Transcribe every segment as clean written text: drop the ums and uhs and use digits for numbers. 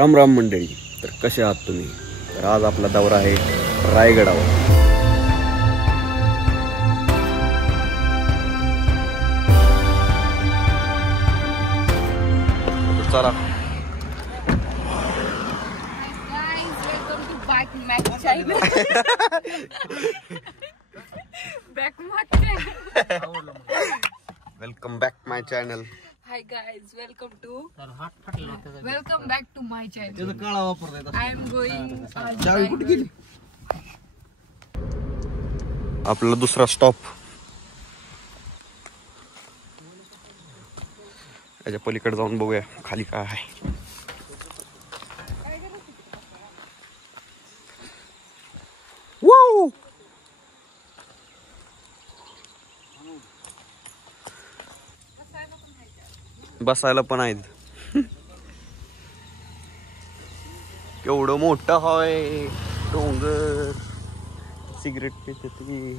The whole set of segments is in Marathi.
राम राम मंडळी. तर कसे आहात तुम्ही? तर आज आपला दौरा आहे रायगडावर. चला welcome back my channel. Hi guys, welcome back to my channel. I am going. आपला दुसरा स्टॉप याच्या पलीकडे जाऊन बघूया खाली काय आहे. बसायला पण आहेत. केवढं मोठं आहे डोंगर. सिगरेट पिते तुम्ही.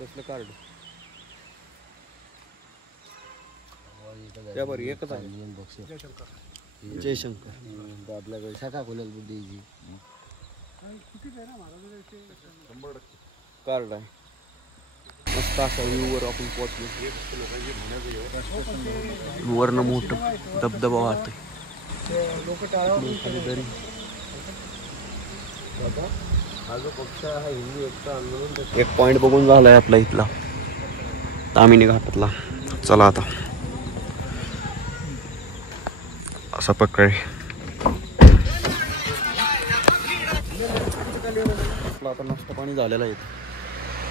कसलं कार्ड त्यावर एकच आहे. जयशंकर आपल्याकडे शाखा खोलेल बुद्धीची कार्ड आहे. मस्त असा व्ह्यू वर आपण पोहोचलो. वरनं मोठं धबधबा वाहतोय. एक पॉइंट बघून झालाय आपला इथला तामिनी घाटातला. चला आता असा प्रकारे आता नाश्ता पाणी झालेला आहे.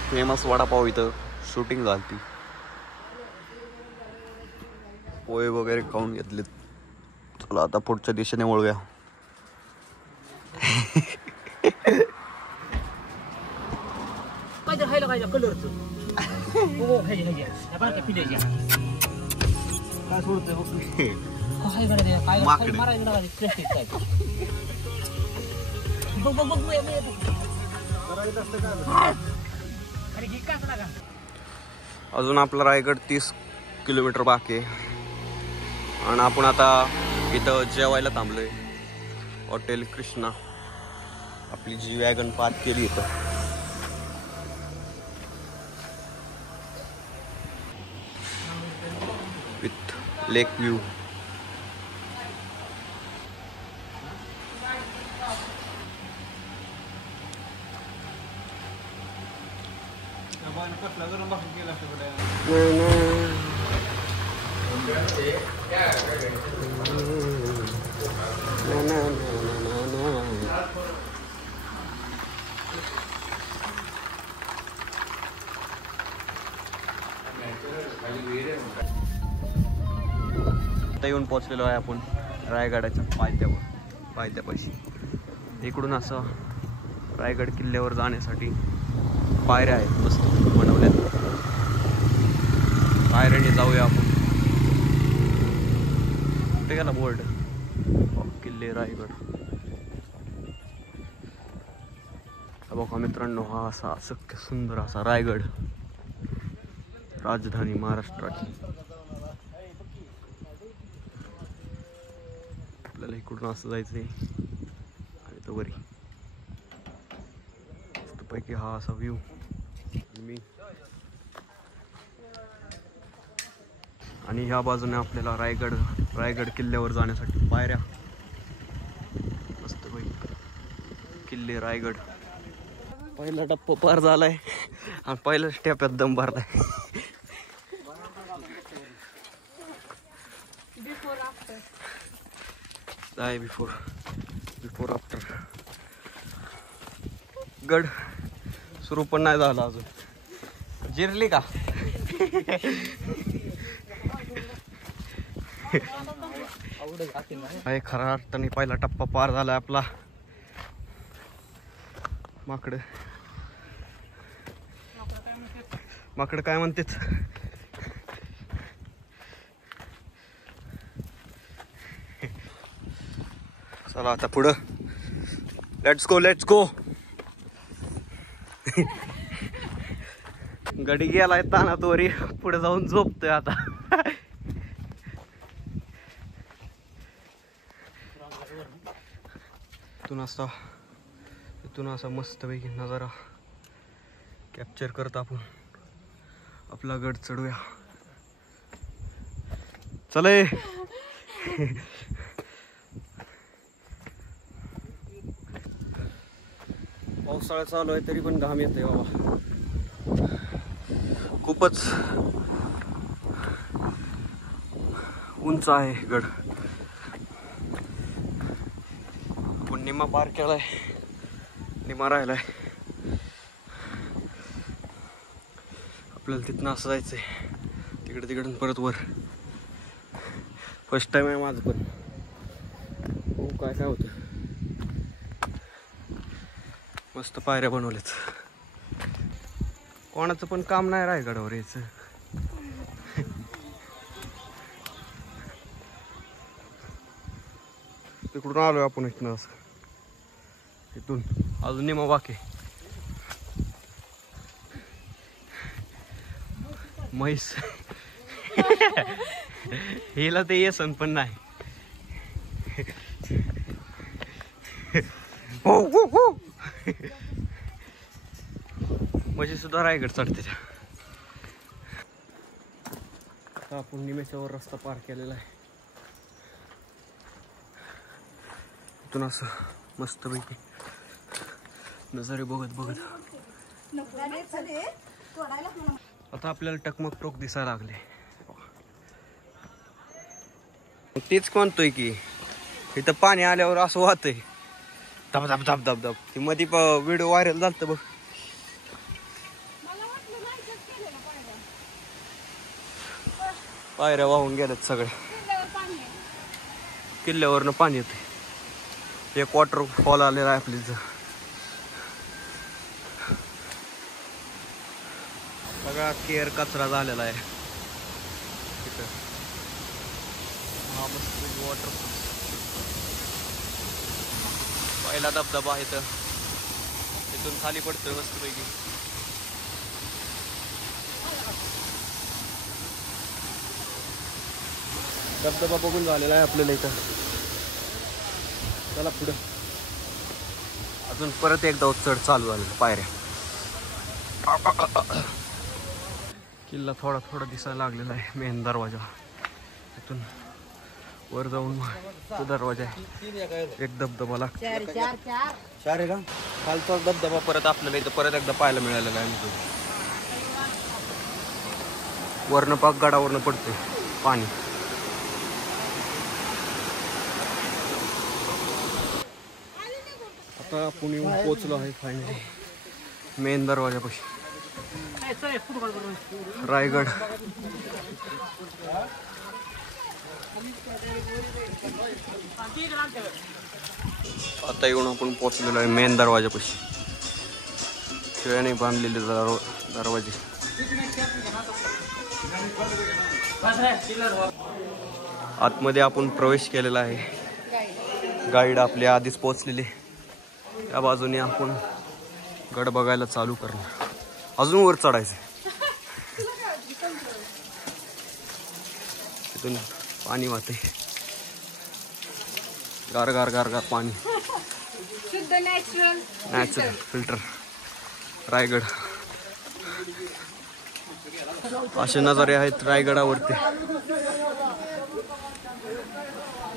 फेमस वडापाव इथं शूटिंग झाली. पोहे वगैरे खाऊन घेतलेत. चला आता पुढच्या दिशेने वळूया. अजून आपला रायगड 30 किलोमीटर बाकी आहे. आणि आपण आता इथं जेवायला थांबलोय. हॉटेल कृष्णा. आपली जी वॅगन पार्क केली इथं. With lake view. आता येऊन पोहोचलेलो आहे आपण रायगडाच्या पायथ्यापाशी. इकडून असं रायगड किल्ल्यावर जाण्यासाठी पायऱ्या आहेत मस्त बनवल्यात. पायऱ्याने जाऊया आपण. कुठे गेला बोर्ड? किल्ले रायगड. बघा मित्रांनो, हा असा असख्य सुंदर असा रायगड, राजधानी महाराष्ट्राची. आपल्याला इकडून असं जायचंय आणि तो वरी मस्तपैकी हा असा व्ह्यू. आणि ह्या बाजूने आपल्याला रायगड किल्ल्यावर जाण्यासाठी पायऱ्या. मस्तपैकी किल्ले रायगड. पहिला टप्पा पार झालाय आणि पहिल्याच टप्प्यात दम भरलाय. आहे बिफोर आफ्टर. गड सुरू पण नाही झाला अजून. जिरली का? आहे खऱ्या अर्थाने पहिला टप्पा पार झालाय आपला. माकड काय म्हणतेच. चला आता पुढं. Let's go. गडी गेलाय ताना तोरी पुढे जाऊन झोपतोय आता. इथून असा मस्तपैकी नजारा कॅप्चर करत आपण आपला गड चढूया. चले. पावसाळा चालू आहे तरी पण घाम येतोय बाबा. खूपच उंच आहे गड. आपण निम्मा पार केलाय, निम्मा राहिलाय. आपल्याला तिथनं असं जायचंय तिकडून परत वर. फर्स्ट टाइम आहे माझं पण. हो काय होतं. मस्त पायऱ्या बनवल्यात. कोणाचं पण काम नाही रायगडावर यायचं. तिकडून आलोय आपण इथनं असं. इथून अजून निमा बाकी. म्हैस हिला ते येसन पण नाही. म्हणजे सुद्धा रायगड चढते. आता आपण निमेच्यावर रस्ता पार केलेला आहे. इथून असं मस्तपैकी नजारे बघत आता आपल्याला टकमक टोक दिसायला लागले. तेच म्हणतोय की इथं पाणी आल्यावर असं वाहतंय धब धब धब धब धब. ती मध्ये व्हिडिओ व्हायरल झालत बघ. पायऱ्या वाहून गेल्यात सगळ्या. किल्ल्यावरनं पाणी येते. एक वॉटरफॉल आलेला आहे आपल्या इथं. सगळा केअर कचरा झालेला आहे तिथं. हा मस्त वॉटरफॉल. पहिला धबधबा इथं. तिथून खाली पडतोय मस्तपैकी. धबधबा बघून झालेला आहे आपल्याला इथं. चला पुढं. अजून परत एकदा चढ चालू झालेला पायऱ्या. किल्ला थोडा दिसायला लागलेला आहे. मेन दरवाजा इथून वर जाऊन तो दरवाजा आहे. एक धबधबा लागतो. खालचा धबधबा परत आपल्याला इथं परत एकदा पाहायला मिळालेला आहे. वरनं पाक गडावरनं पडते पाणी. आता आपण येऊन पोचलो आहे फायनली मेन दरवाजापाशी. रायगड. आता येऊन आपण पोचलेलो आहे मेन दरवाजापाशी. शिळ्याने बांधलेले दरवाजे. आतमध्ये आपण प्रवेश केलेला आहे. गाईड आपले आधीच पोचलेले. त्या बाजूने आपण गड बघायला चालू करणार. अजून वर चढायचं. तिथून पाणी वाहते. गार गार गार गार पाणी. शुद्ध नॅचरल फिल्टर. रायगड. असे नजारे आहेत रायगडावरती.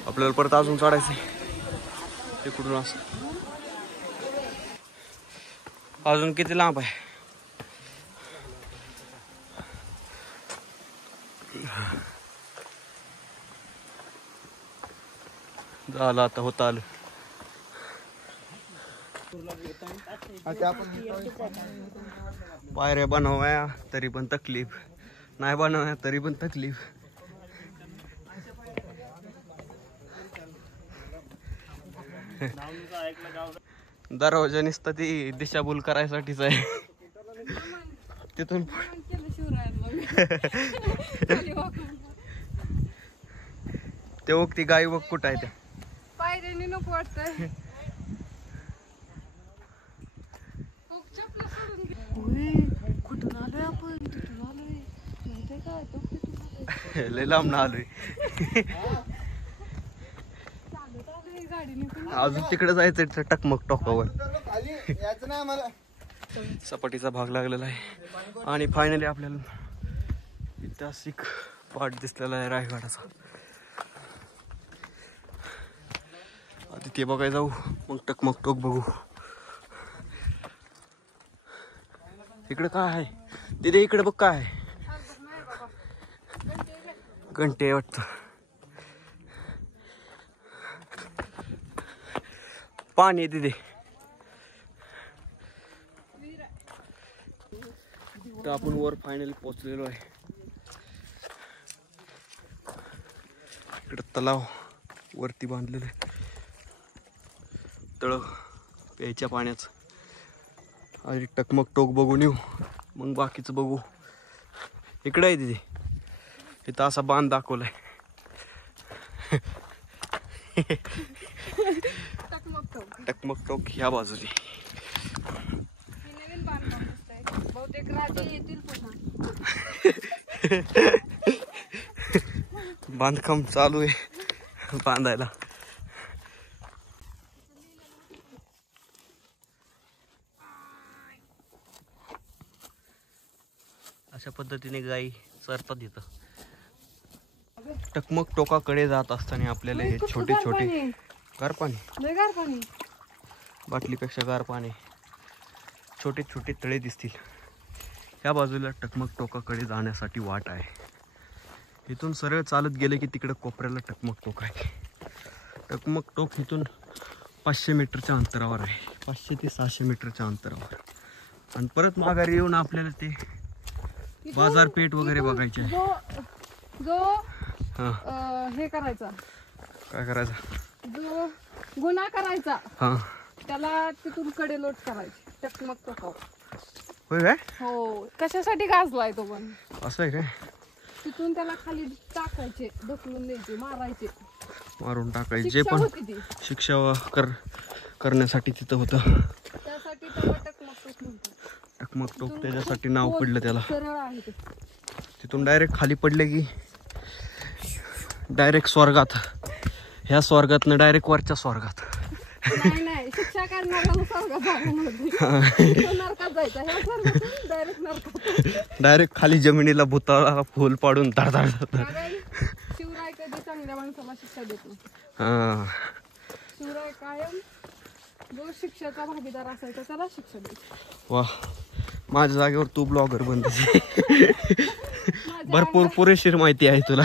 आपल्याला परत अजून चढायचं. तिकडून असं अजून किती लांब आहे. झालं आता होत आलं. पायऱ्या बनवाया तरी पण तकलीफ. नाही बनवाया तरी पण तकलीफ. दरवाजा नुसता ती दिशाभूल करायसाठीच आहे. तिथून ते बघ ती गाई बघ कुठं आहे त्या पायऱ्याने नको वाटतंय. कुठून आलोय आपण? तिथून आलोय माहितीये का? तो तिथून आलोय. लय लांब ना आलोय. चालत आलोय गाडीने पण. अजून तिकडे जायचं टकमक टोकावर. सपाटीचा भाग लागलेला आहे आणि फायनली आपल्याला ऐतिहासिक पाठ दिसलेला आहे रायगडाचा. आधी ते बघायला जाऊ, मग टकमक टोक बघू. इकडे काय आहे तिथे? इकडे बघ काय आहे. घंटे वाटत. पाणी आहे तिथे. तर आपण वर फायनली पोहोचलेलो आहे. इकडे तलाव वरती बांधलेलं आहे. तळ प्यायच्या पाण्याचं. आधी टकमक टोक बघून येऊ, मग बाकीचं बघू. इकडे आहे तिथे. इथं असा बांध दाखवलाय. टकमक टोक ह्या बाजूने. नवीन बांधकाम दिसतंय. बहुतेक राजे येतील पुन्हा. बांधकाम चालू आहे बांधायला. अशा पद्धतीने गाई चरतात इथं. टकमक टोकाकडे जात असताना आपल्याला हे छोटे छोटे गार पाणी, लय गार पाणी, बाटलीपेक्षा गार पाणी, छोटे छोटे तळे दिसतील. या बाजूला टकमक टोकाकडे जाण्यासाठी वाट आहे. इथून सरळ चालत गेले की तिकडे कोपऱ्याला टकमक टोक आहे. टकमक टोक इथून 500 मीटरच्या अंतरावर आहे. 500 ते 600 मीटरच्या अंतरावर. आणि परत माघारी येऊन आपल्याला ते बाजारपेठ वगैरे बघायचे आहे. जो हे करायचा, काय करायचं? जो गुन्हा करायचा हा, त्याला तिथून कडे लोट करायची टकमक टोकावर. होय काय? हो. कशासाठी गाजलाय तो पण? असं आहे काय? तिथून त्याला खाली टाकायचे, ढकलून द्यायचे, मारायचे, मारून टाकायचे. जे शिक्षा पण होती ती. शिक्षा करण्यासाठी तिथं होतं. त्यासाठी त्याला टकमक टोक म्हणतात. टकमक टोक त्याच्यासाठी नाव पडलं त्याला. सरळ आहे ते. तिथून डायरेक्ट खाली पडले की डायरेक्ट स्वर्गात. ह्या स्वर्गातनं डायरेक्ट वरच्या स्वर्गात. नाही, शिक्षा करणाऱ्याला स्वर्गात जायला नव्हती. नरकात जायचा. ह्या स्वर्गातून डायरेक्ट नरकात. डायरेक्ट खाली जमिनीला भूताला फुल पाडून कारण शिवराय कधी चांगल्या माणसाला शिक्षा देत नाही. शिवराय कायम जो शिक्षेचा भागीदार असायचा त्याला शिक्षा द्यायची. वा, माझ्या जागेवर तू ब्लॉगर बनते. भरपूर पुरेशीर माहिती आहे तुला.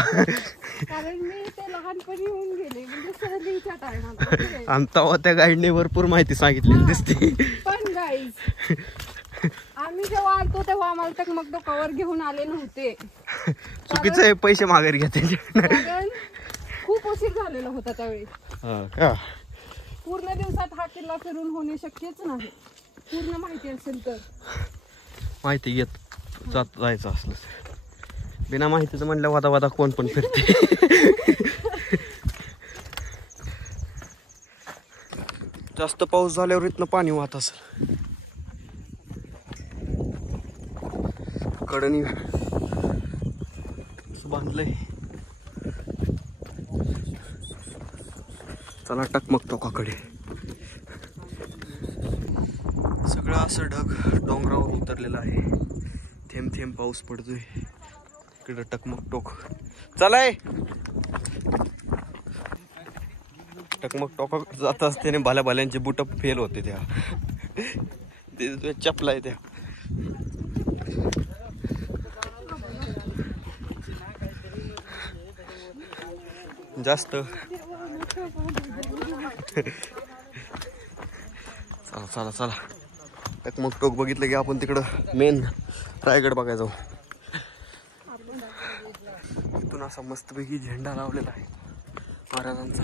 कारण मी ते लहानपणी येऊन गेले, म्हणजे सहलीच्या टायमाला. आणि तेव्हा त्या गाईडने भरपूर माहिती सांगितलेली दिसते. पण गाईज, आम्ही जेव्हा आलतो तेव्हा आम्हाला टकमक टोकावर घेऊन आले नव्हते. चुकीचं आहे, पैसे माघारी घ्या त्याचे. कारण खूप उशीर झालेला होता त्यावेळी. पूर्ण दिवसात हा किल्ला फिरून होणे शक्यच नाही. पूर्ण माहिती असेल तर. माहिती घेत जायचं असलं बिना माहितीचं म्हणलं वादा वादा कोण पण फिरते. जास्त पाऊस झाल्यावर इथनं पाणी वाहत असेल. कडनी बांधलंय. चला टकमक टोकाकडे. सगळं असं ढग डोंगरावर उतरलेलं आहे. थेंब थेंब पाऊस पडतोय. इकडं टकमक टोक. चलाय टकमक टोकाकडे जात असते. भाल्या भाल्यांचे बुट फेल होते त्या. चपला आहे त्या. जास्त चला चला चला. टकमक टोक बघितलं की आपण तिकडं मेन रायगड बघायला जाऊ. इथून असा मस्तपैकी झेंडा लावलेला आहे महाराजांचा.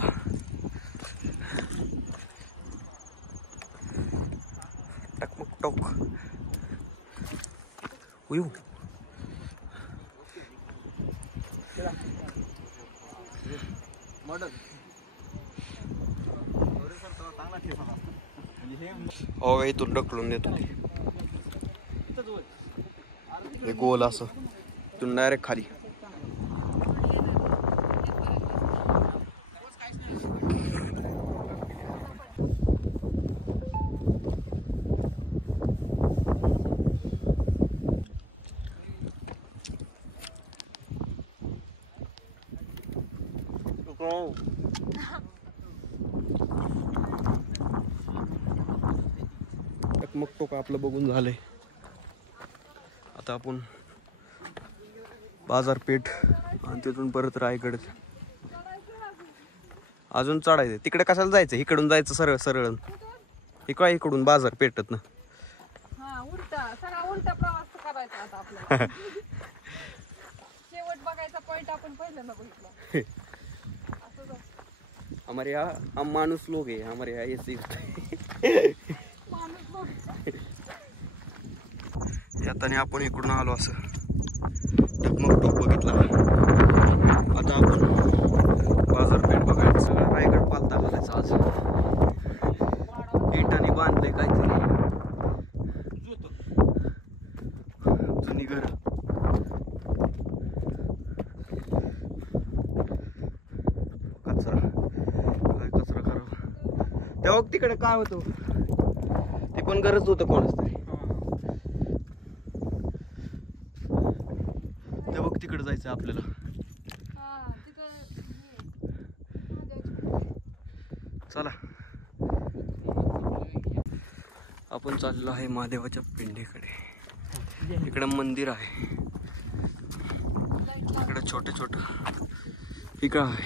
टकमक टोक उयू. हो, इथून ढकलून देतो ते. हे गोल असं तिथून डायरेक्ट खाली. मग टोक आपलं बघून झालंय. आता आपण बाजारपेठ आणि तिथून परत रायगड. अजून चढायचं. तिकडे कशाला जायचं? इकडून जायचं सरळ सरळ. इकडून बाजारपेठत ना. उलटा सगळा उलटा प्रवास करायचा आता आपल्याला. शेवट बघायचा पॉइंट आपण पहिल्यांदा बघितला. हमारे यहाँ हम मानुस लोग है. हमारे यहाँ ऐसे याताने आपण इकडून आलो असं टकमक टोक बघितला. आता आपण बाजारपेठ बघायचं. सगळं रायगड पालता घालायचं आज. इटाने बांधले काहीतरी जुनी घर. कचरा काय कचरा करावं तेव्हा तिकडे काय होतं ते पण गरज होतं कोणाच तरी. ते बघ तिकडे जायचं आपल्याला. चला आपण चाललो आहे महादेवाच्या पिंडीकडे. इकडे मंदिर आहे. इकडे छोटे इकडं आहे.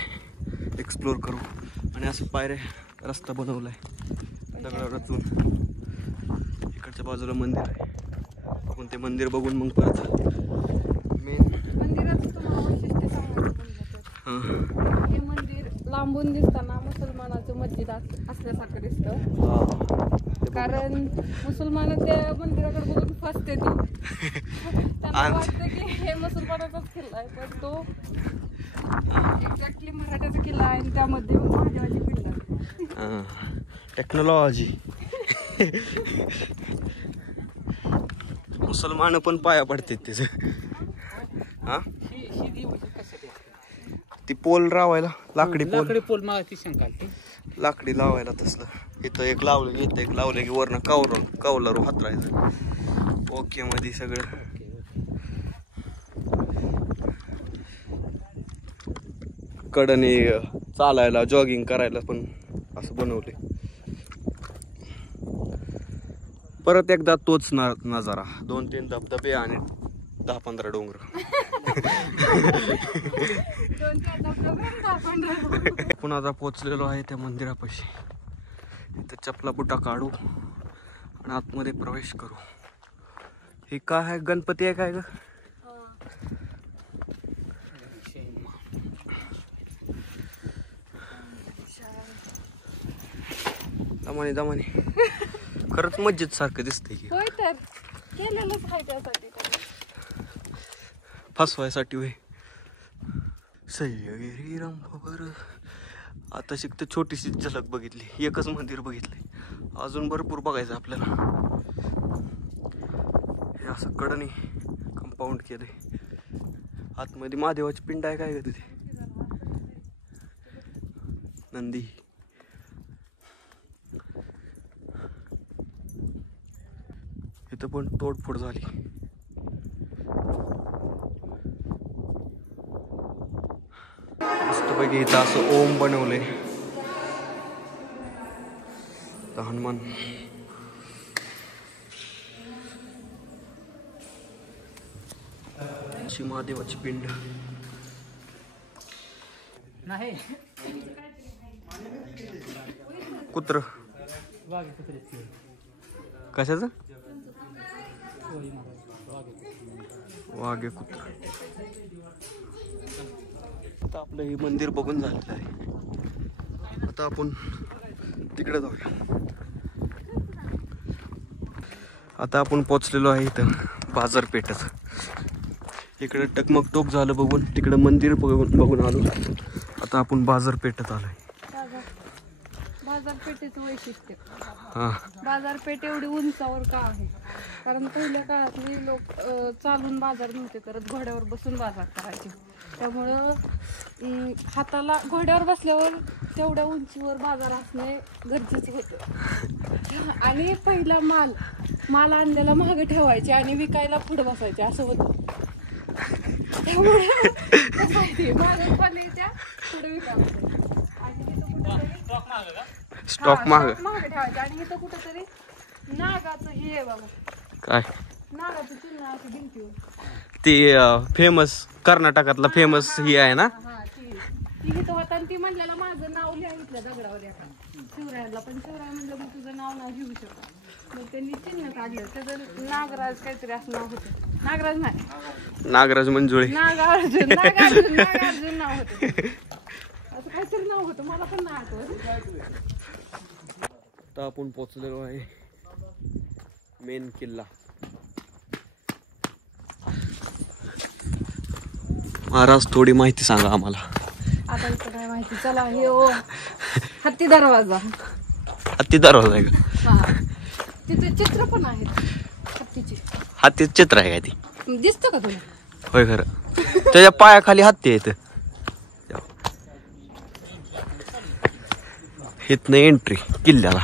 एक्सप्लोर करू. आणि असं पायऱ्या रस्ता बनवलाय दगडा रचून. इकडच्या बाजूला मंदिर आहे. आपण ते मंदिर बघून मग परत मेन हे मंदिर लांबून दिसताना मुसलमानाचं मस्जिद असल्यासारखं दिसतं. कारण मुसलमान त्या मंदिराकडे बघून फसते ती. त्यांना वाटतं की हे मुसलमानाचाच किल्ला आहे. पण तो एक्झॅक्टली मराठ्याचा किल्ला आहे. आणि त्यामध्ये महादेवाची पिंड आहे. टेक्नॉलॉजी. मुसलमान पण पाया पडते तिचं. हा ती पोल लावायला लाकडी पोल मला ती शंका आली. लाकडी लावायला तसलं. इथं एक लावलं इथं एक लावलं की वरनं कावलारू हातरायचं. ओके मध्ये सगळं. कडने चालायला जॉगिंग करायला पण असं बनवले. परत एकदा तोच नजारा. 2-3 धबधबे आणि 10-15 डोंगर. पुन्हा आता पोचलेलो आहे त्या मंदिरापाशी. इथं चपला बुटा काढू आणि आतमध्ये प्रवेश करू. हे काय आहे? गणपती आहे काय ग? दमाने खरंच मस्जिद सारखं दिसतंय की. होय तर केलेलंच आहे त्यासाठी. फसवायसाठी होय. सह्यागिरी रामभवर. आता शिकते छोटीशी झलक बघितली. एकच मंदिर बघितलंय. अजून भरपूर बघायचं आपल्याला. हे असं कडनी कंपाऊंड केलंय. आतमध्ये महादेवाची पिंड आहे काय ग तिथे. नंदी. इथं पण तोडफोड झाली. मस्तपैकी इथं असं ओम बनवले. हनुमान. अशी महादेवाची पिंड. नाही कुत्र कशाचं? वाघे कुत्र. आता आपलं हे मंदिर बघून झालेलं आहे. आता आपण तिकडे जाऊया. आता आपण पोचलेलो आहे इथं बाजारपेठच. इकडे टकमक टोक झालं बघून. तिकडे मंदिर बघून आलो. आता आपण बाजारपेठत आलोय. बाजारपेठेत बाजारपेठेचं वैशिष्ट्य. हा बाजारपेठ एवढी उंचावर का आहे? कारण पहिल्या काळातली लोक चालून बाजार नव्हते करत, घोड्यावर बसून बाजार करायचे. त्यामुळं हाताला घोड्यावर बसल्यावर तेवढ्या उंचीवर बाजार असणे गरजेचं होतं. आणि पहिला माल आणलेला मागे ठेवायचे आणि विकायला पुढे बसायचे असं होतं. त्यामुळे मागे पाण्याच्या पुढे विकायला आणि स्टॉक मागे ठेवायचे. आणि इथं कुठेतरी नागाचं हे आहे बाबा, काय नागाचं चिन्ह असं भिंतीवर. ती फेमस कर्नाटकातला फेमस ही आहे ना. ती इथं होता आणि ती म्हणलेला माझं नाव लिहायचं दगडावर एका शिवरायाला. पण शिवराय म्हणलं मग तुझं नाव घेऊ शकतो. मग त्यांनी चिन्ह काढलं, त्याचं नागराज काहीतरी असं नाव होतं. नागराज नाही, नागराज मंजुळे, नागार्जुन नाव होतं. असं काहीतरी नाव होतं, मला पण नाही आठवत. आता आपण पोचलेलो आहे मेन किल्ला. महाराज थोडी माहिती सांगा आम्हाला. आता इथं काय माहिती, चला हे हत्ती दरवाजा. हत्ती दरवाजा आहे का? हा, तिथे चित्र पण आहेत हत्तीची. हत्ती चित्र आहे का ती? दिसतं का तुला? होय खरं. त्याच्या पायाखाली हत्ती येत. इथनं एंट्री किल्ल्याला.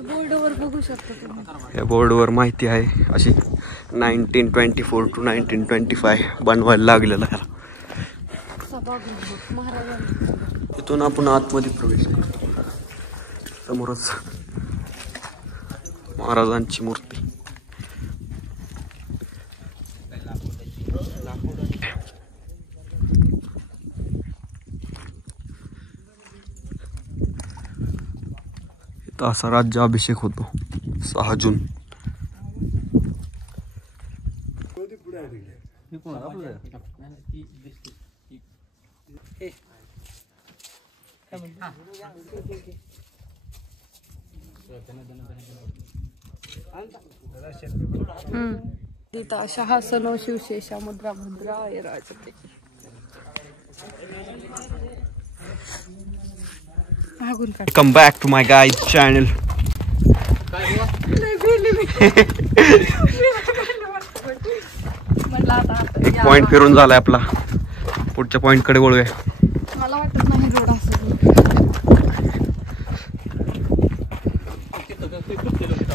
बोर्डवर बघू शकता तुम्ही. या बोर्डवर माहिती आहे अशी 1924 to 1925 बनवायला लागलेलं आहे. सभागृह महाराजांनी. इथून आपण आतमध्ये प्रवेश करतो. समोरच महाराजांची मूर्ती. इथं असा राज्याभिषेक होतो 6 जून. तिथं शहासनो शिवशेषा मुद्रा भद्राय राजते. मागून काढ. Welcome back to my guys channel. Point फिरून झालाय आपला. पुढच्या पॉइंट कडे वळूया. मला वाटत नाही रोड असेल.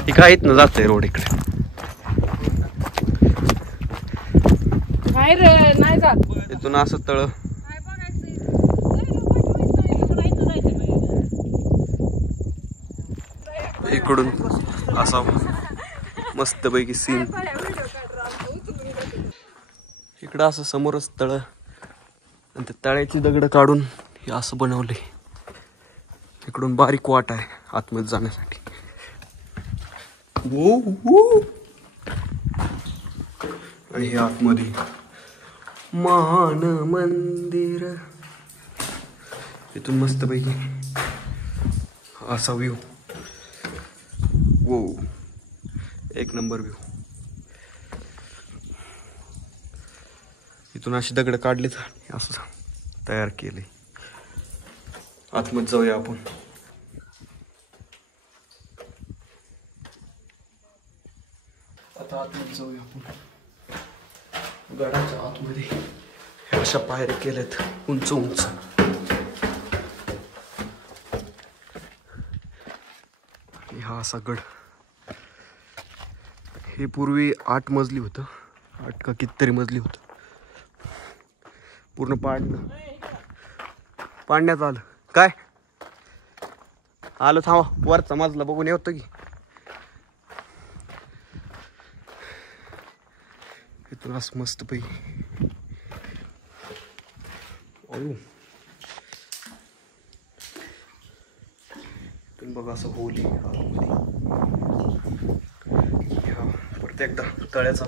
इकडे इथनं जातंय रोड इकडे. नाही रे, नाही जात. इथून असं तळ इकडून असा मस्त पैकी सीन. इकडं असं समोरच तळ आणि त्या तळ्याची दगड काढून हे असं बनवले. इकडून बारीक वाट आहे आतमध्ये जाण्यासाठी. आणि हे आतमध्ये मान मंदिर. इथून मस्त पैकी असा व्ह्यू. वो एक नंबर व्ह्यू. इथून अशी दगड काढलीत असं तयार केले. आतमध्ये जाऊया आपण. आता आतमध्ये जाऊया आपण. गडाच्या आतमध्ये अशा पायऱ्या केल्यात उंच उंच. हा असा गड. हे पूर्वी 8 मजली होतं. 8 का कितीतरी मजली होतं. पूर्ण पाडण्यात आलं. काय आलो, थांबा वरचा मजला बघून येतो की. इथून असं मस्त पैकी बघा असं होल परत एकदा तळ्याचा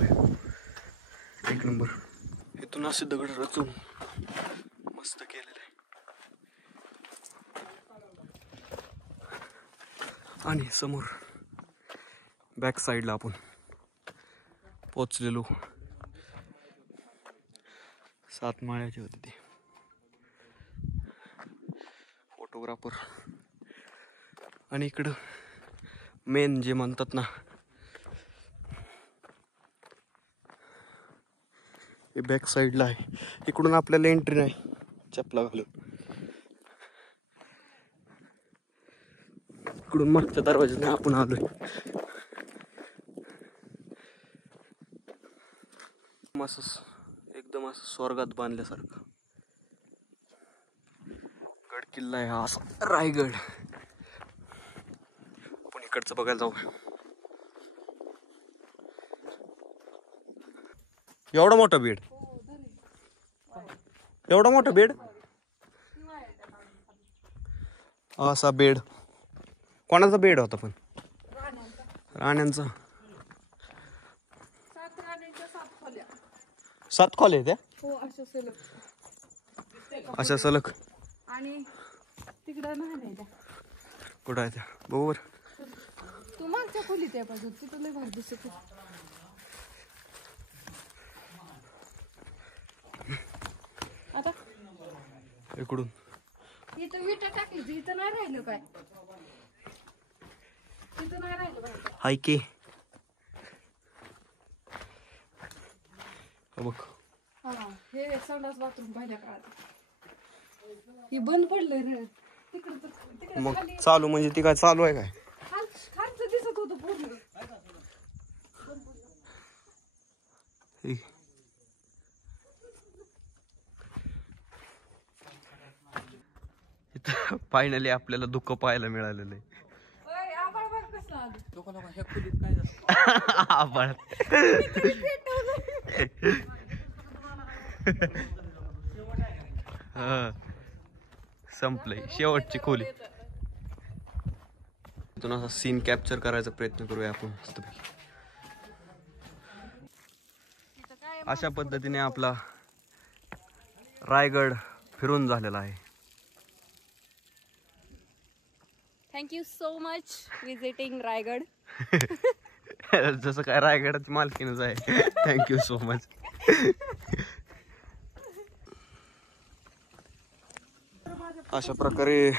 एक नंबर. इथून असे दगड रचून मस्त केलेलं आहे. आणि समोर बॅक साईडला आपण पोचलेलो. 7 माळ्याचे होते ते. फोटोग्राफर आणि इकडं मेन जे म्हणतात ना, हे बॅक साईडला आहे. इकडून आपल्याला एंट्री नाही चपला घालून. इकडून मागच्या दरवाजाने आपण आलोय. एकदम असं स्वर्गात बांधल्यासारखं गड किल्ला आहे हा असा रायगड. आपण इकडचं बघायला जाऊ. एवढा मोठा बेड, एवढा मोठा बेड, असा बेड कोणाचा बेड होता? पण राण्यांचा. 7 खोल्या त्या अशा सलग. आणि तिकडं नाही त्या कुठं आहे त्या? बरोबर तू मागच्या खोलीत आहे पाहिजे, तिथं लय भारी दिसत. आता इकडून इथं विटा टाकली, इथं नाही राहिलं काय, इथं नाही राहिलं बाहेर. हाय की बघ. हा हे संडास बाथरूम पहिल्या काळात हे बंद पडलंय रे. तिकडं मग चालू म्हणजे ती काय चालू आहे काय? खालचं दिसत होतं पूर्ण. इथं फायनली आपल्याला दुःख पाहायला मिळालेलं आहे. आभाळ बघ कसं आलं. आभाळ संपलंय. शेवटची खोली. इथून असा सीन कॅप्चर करायचा प्रयत्न करूया आपण मस्तपैकी. अशा पद्धतीने आपला रायगड फिरून झालेला आहे. Thank you so much visiting Raigad. जसं काय रायगडाची मालकीनच आहे. Thank you so much. अशा प्रकारे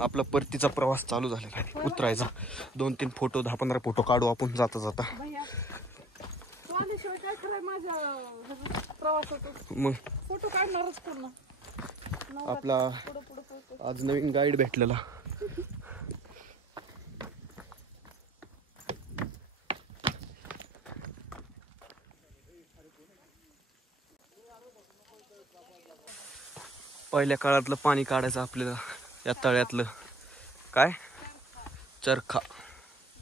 आपला परतीचा प्रवास चालू झालेला आहे. उतरायचा 2-3 फोटो 10-15 फोटो काढू आपण जाता जाता. काय कराय माझ्या प्रवासाचं मग फोटो काढणारच पूर्ण. आपला आज नवीन गाईड भेटलेला. पहिल्या काळातलं पाणी काढायचं आपल्याला या तळ्यातलं. काय चरखा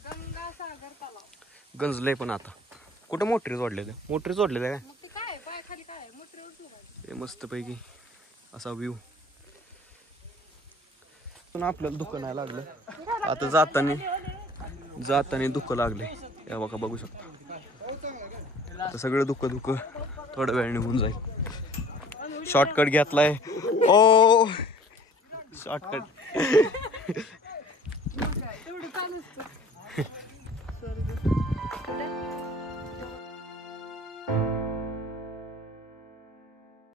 गंगासागर तलाव गंजलंय. पण आता कुठं मोटरी जोडले काय? मग ते काय पाय खाली काय मोटरीवर ठेवलं. हे मस्त पैकी असा व्ह्यू. आपल्याला दुःख नाही लागलं. आता जाताना दुःख लागले. या बघा बघू शकता. आता सगळं दुःख थोडा वेळ निघून जाईल. शॉर्टकट घेतलाय. ओ शॉर्टकट. तेवढं चालूच.